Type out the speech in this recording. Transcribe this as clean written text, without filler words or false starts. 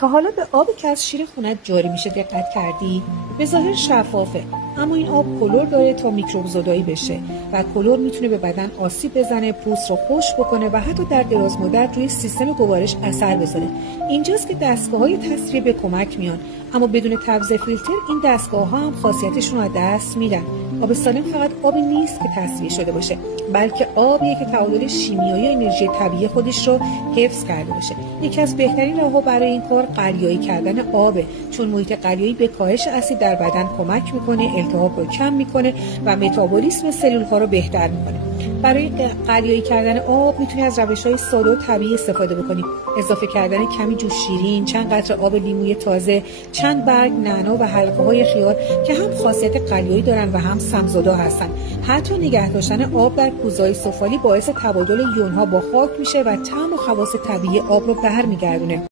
تا حالا به آبی که از شیر خونت جاری میشه دقت کردی؟ به ظاهر شفافه، اما این آب کلور داره تا میکروب زدایی بشه و کلور میتونه به بدن آسیب بزنه، پوست رو خشک بکنه و حتی در دراز مدت روی سیستم گوارش اثر بذاره. اینجاست که دستگاه‌های تصفیه به کمک میان، اما بدون تبض فیلتر این دستگاه‌ها هم خاصیتشون رو از دست میدن. آب سالم فقط آبی نیست که تصفیه شده باشه، بلکه آبیه که تعادل شیمیایی و انرژی طبیعی خودش رو حفظ کرده باشه. یکی از بهترین راه‌ها برای این کار قلیایی کردن آبه، چون محیط قلیایی به کاهش اسید در بدن کمک میکنه، التهاب رو کم میکنه و متابولیسم سلول‌ها رو بهتر میکنه. برای قلیایی کردن آب میتونی از روش‌های ساده و طبیعی استفاده بکنی. اضافه کردن کمی جوش شیرین، چند قطره آب لیموی تازه، چند برگ نعنا و حلقه‌های خیار که هم خاصیت قلیایی دارن و هم سم‌زدا هستن. حتی نگه داشتن آب در کوزه‌های سفالی باعث تبادل یون‌ها با خاک میشه و طعم و خواص طبیعی آب رو برمیگردونه.